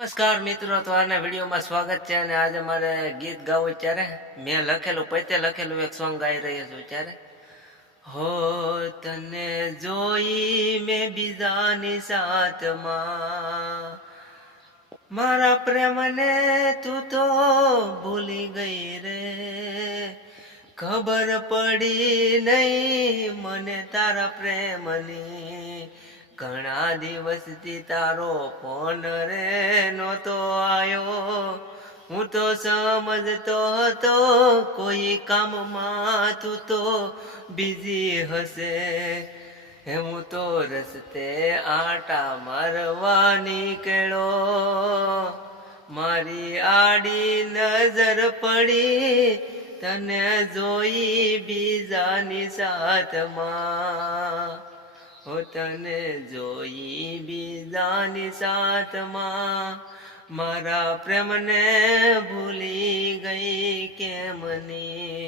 નમસ્કાર મિત્રો, તો આના વિડીયોમાં સ્વાગત છે. અને આજે મારે ગીત ગાવું ત્યારે મેં લખેલું પોતે લખેલું એક સોંગ ગાઈ રહ્યો છું. ત્યારે હો તને જોઈ મેં બીજાની સાથમાં, મારા પ્રેમને તું તો ભૂલી ગઈ રે. ખબર પડી નહીં મને તારા પ્રેમની, ઘણા દિવસથી તારો ફોન રે નહોતો આવ્યો. હું તો સમજતો હતો કોઈ કામમાં તું તો બિઝી હશે. હું તો રસ્તે આટા મારવા નીકળ્યો, મારી આડી નજર પડી તને જોઈ બીજાની સાથમાં. હો તને જોઈ બીજાની સાથમાં, મારા પ્રેમને ભૂલી ગઈ કેમ ની.